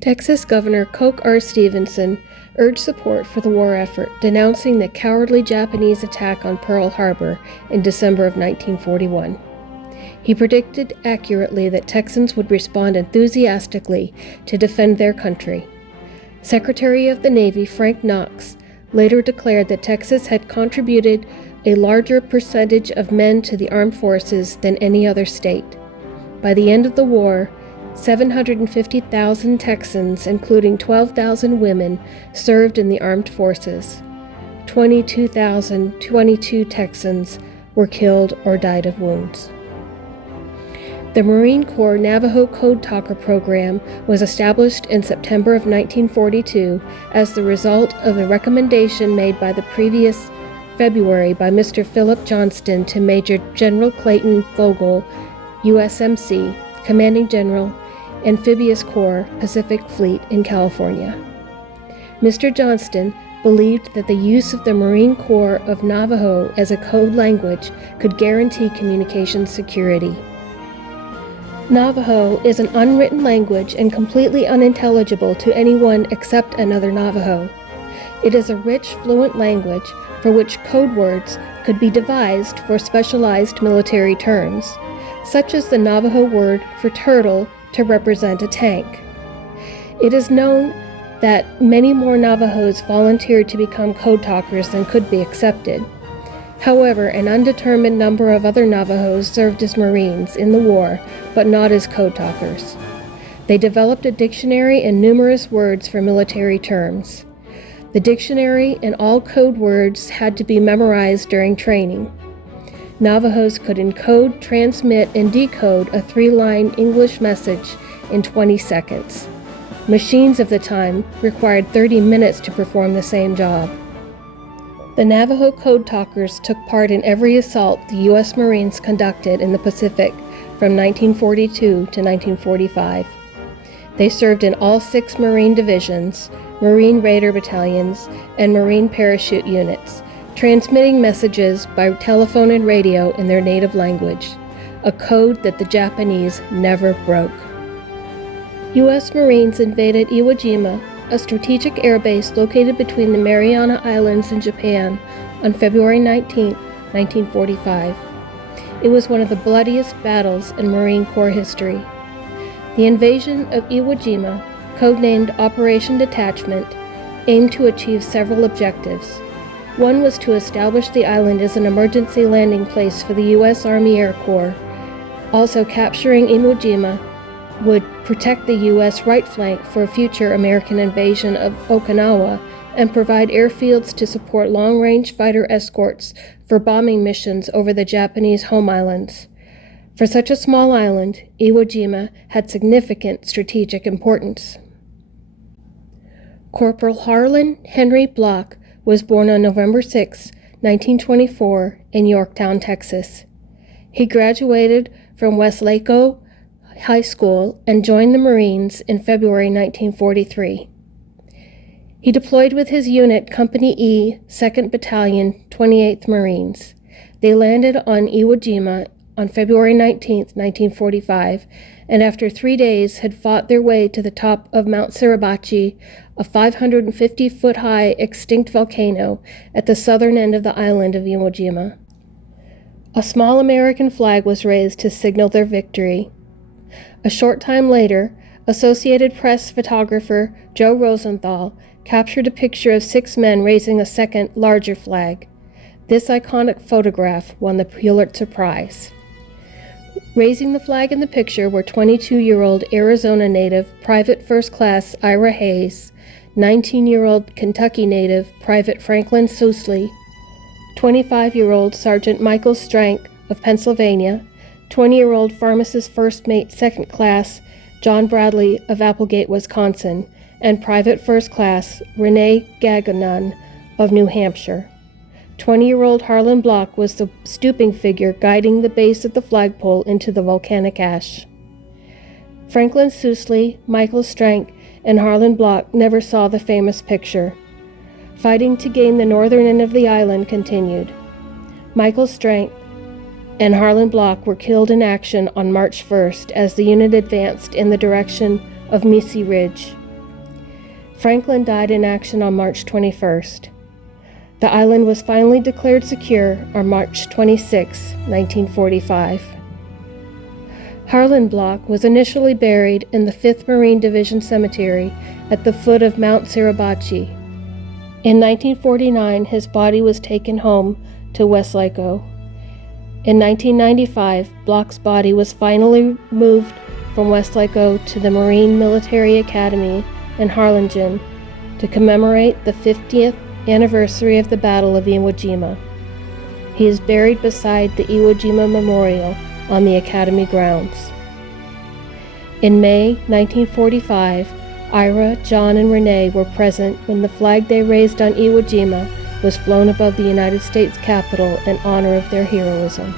Texas Governor Coke R. Stevenson urged support for the war effort, denouncing the cowardly Japanese attack on Pearl Habor in December of 1941. He predicted accurately that Texans would respond enthusiastically to defend their country. Secretary of the Navy Frank Knox later declared that Texas had contributed a larger percentage of men to the armed forces than any other state. By the end of the war, 750,000 Texans, including 12,000 women, served in the armed forces. 22,022 Texans were killed or died of wounds. The Marine Corps Navajo Code Talker program was established in September of 1942 as the result of a recommendation made by the previous February by Mr. Philip Johnston to Major General Clayton Vogel, USMC, Commanding General, Amphibious Corps, Pacific Fleet in California. Mr. Johnston believed that the use of the Marine Corps of Navajo as a code language could guarantee communication security. Navajo is an unwritten language and completely unintelligible to anyone except another Navajo. It is a rich, fluent language for which code words could be devised for specialized military terms, such as the Navajo word for turtle to represent a tank. It is known that many more Navajos volunteered to become code talkers than could be accepted. However, an undetermined number of other Navajos served as Marines in the war, but not as code talkers. They developed a dictionary and numerous words for military terms. The dictionary and all code words had to be memorized during training. Navajos could encode, transmit, and decode a 3-line English message in 20 seconds. Machines of the time required 30 minutes to perform the same job. The Navajo code talkers took part in every assault the U.S. Marines conducted in the Pacific from 1942 to 1945. They served in all 6 Marine divisions, Marine Raider battalions, and Marine parachute units, transmitting messages by telephone and radio in their native language, a code that the Japanese never broke. U.S. Marines invaded Iwo Jima, a strategic airbase located between the Mariana Islands and Japan, on February 19, 1945. It was one of the bloodiest battles in Marine Corps history. The invasion of Iwo Jima, codenamed Operation Detachment, aimed to achieve several objectives. One was to establish the island as an emergency landing place for the U.S. Army Air Corps. Also, capturing Iwo Jima would protect the U.S. right flank for a future American invasion of Okinawa and provide airfields to support long-range fighter escorts for bombing missions over the Japanese home islands. For such a small island, Iwo Jima had significant strategic importance. Corporal Harlon Henry Block was born on November 6, 1924, in Yorktown, Texas. He graduated from Weslaco High School and joined the Marines in February 1943. He deployed with his unit Company E, 2nd Battalion, 28th Marines. They landed on Iwo Jima on February 19, 1945, and after 3 days had fought their way to the top of Mount Suribachi, a 550-foot-high extinct volcano at the southern end of the island of Iwo Jima. A small American flag was raised to signal their victory. A short time later, Associated Press photographer Joe Rosenthal captured a picture of 6 men raising a second, larger flag. This iconic photograph won the Pulitzer Prize. Raising the flag in the picture were 22-year-old Arizona native Private First Class Ira Hayes, 19-year-old Kentucky native Private Franklin Sousley, 25-year-old Sergeant Michael Strank of Pennsylvania, 20-year-old Pharmacist First Mate Second Class John Bradley of Applegate, Wisconsin, and Private First Class Renee Gagnon of New Hampshire. 20-year-old Harlon Block was the stooping figure guiding the base of the flagpole into the volcanic ash. Franklin Sousley, Michael Strank, and Harlon Block never saw the famous picture. Fighting to gain the northern end of the island continued. Michael Strank and Harlon Block were killed in action on March 1st as the unit advanced in the direction of Missy Ridge. Franklin died in action on March 21st. The island was finally declared secure on March 26, 1945. Harlon Block was initially buried in the 5th Marine Division Cemetery at the foot of Mount Suribachi. In 1949, his body was taken home to Weslaco. In 1995, Block's body was finally moved from Weslaco to the Marine Military Academy in Harlingen to commemorate the 50th anniversary of the Battle of Iwo Jima. He is buried beside the Iwo Jima Memorial on the Academy grounds. In May 1945, Ira, John, and Renee were present when the flag they raised on Iwo Jima was flown above the United States Capitol in honor of their heroism.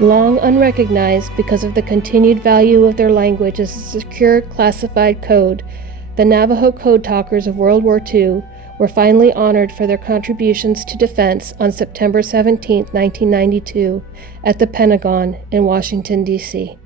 Long unrecognized because of the continued value of their language as a secure classified code, the Navajo code talkers of World War II were finally honored for their contributions to defense on September 17, 1992, at the Pentagon in Washington, D.C.